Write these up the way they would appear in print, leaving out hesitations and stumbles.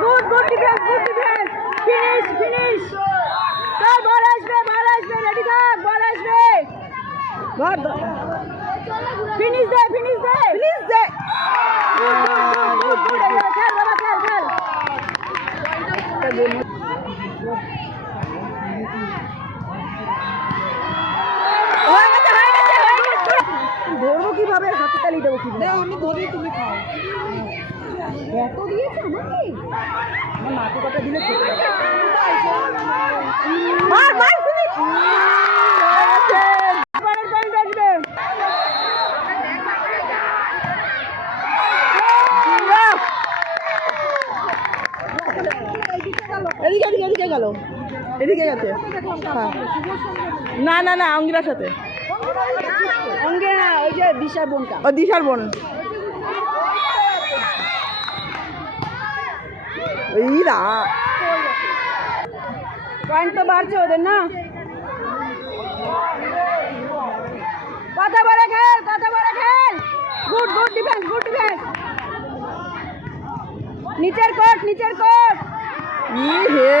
good good defence finish finish চল বল আসবে ready থাক বল আসবে বল ফিনিশ দে গুড খেল বাবা খেল ধরবো কিভাবে হাতে তালি দেবো কিভাবে আমি ধরি তুমি খাও এত দিয়েছে আমাকে আমার মাকে কথা দিলে এদিকে গেল এদিকে গেছে না না না অঙ্গিরার সাথে অঙ্গে না ওই যে দিশার বোনটা ও দিশার বোন পয়েন্ট তো বাড়ছে ওদের না কথা বলে খেল গুড ডিফেন্স নিচের কোট হে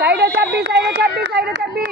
সাইডে চাবি